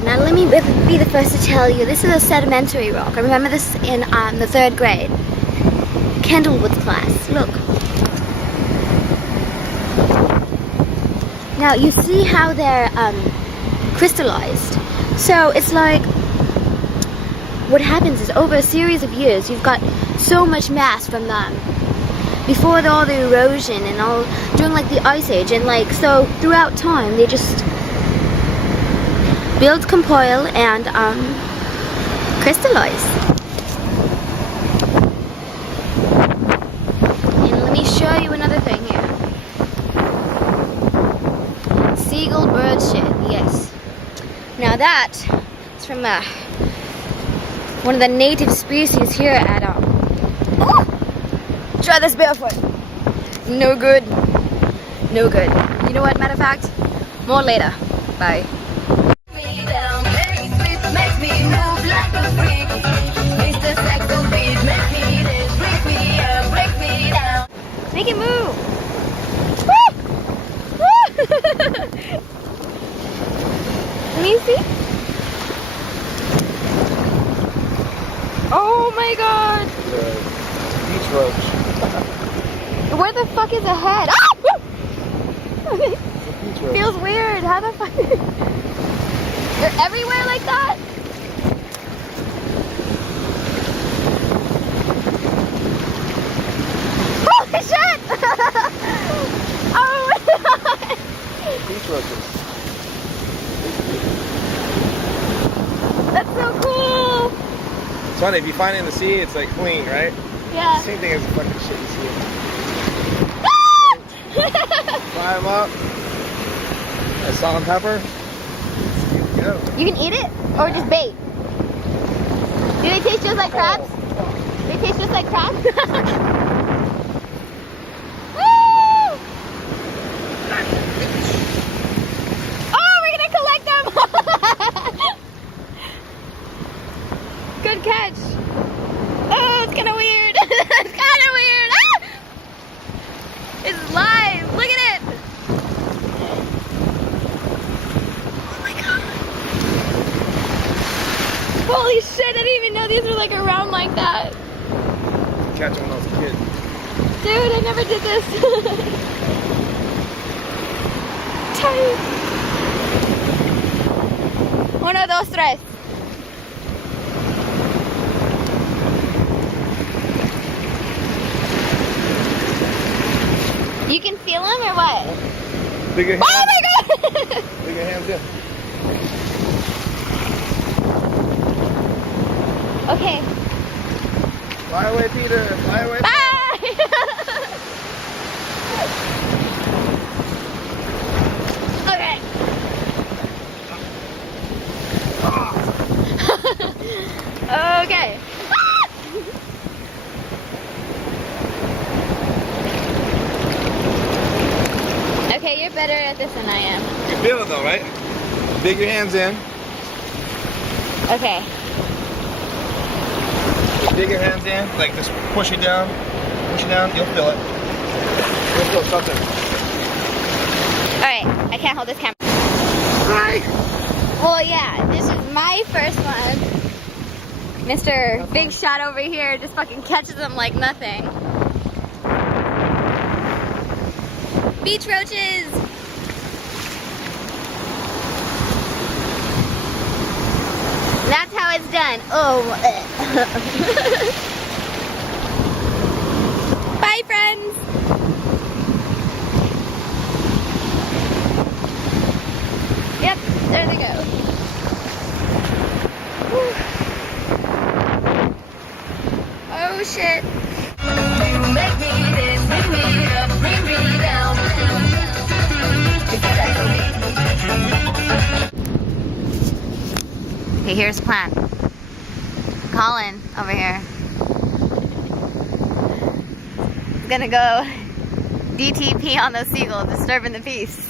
Okay, now let me be the first to tell you, this is a sedimentary rock. I remember this in the 3rd grade. Kendallwood's class. Look. Now you see how they're crystallized. So it's like, what happens is over a series of years, you've got so much mass from them. Before all the erosion and all, during like the ice age, and like, so throughout time, they just build, compile, and crystallize. And let me show you another thing here. Seagull bird shit, yes. Now that is from one of the native species here at try this barefoot. No good. No good. You know what, matter of fact? More later. Bye. Make it move. Woo! Woo! Let me see. Oh my god. Beach roach. Where the fuck is the head? Ah! Feels weird. How the fuck? They're everywhere like that? Holy shit! Oh my god! Beach roaches. That's so cool! It's funny, if you find it in the sea, it's like clean, right? Yeah. Same thing as the fucking shit you see. Fry them up. A salt and pepper. Go. You can eat it? Or just bait? Do they taste just like crabs? They taste just like crabs? Oh, we're gonna collect them! Good catch. Oh, it's kind of weird. It's kind of weird. Ah! It's live. Look at it. Oh my god. Holy shit, I didn't even know these were like around like that. Catch them when I was a kid. Dude, I never did this. Tight. 1, 2, 3. You can feel them or what? Bigger hands. Oh my god! Bigger hands, yeah. Okay. Fly away, Peter. Fly away. Bye! Okay. Okay. Okay, you're better at this than I am. You feel it though, right? Dig your hands in. Okay. Just dig your hands in. Like just push it down. Push it down. You'll feel it. You'll feel something. Alright, I can't hold this camera. Hi. Well, yeah, this is my first one. Mr. Big Shot over here just fucking catches them like nothing. Beach roaches! That's how it's done. Oh. Bye, friends! Yep, there they go. Whew. Oh shit. Make me this, bring me up, bring me down. Okay, here's the plan. Colin over here is gonna go DTP on those seagulls, disturbing the peace.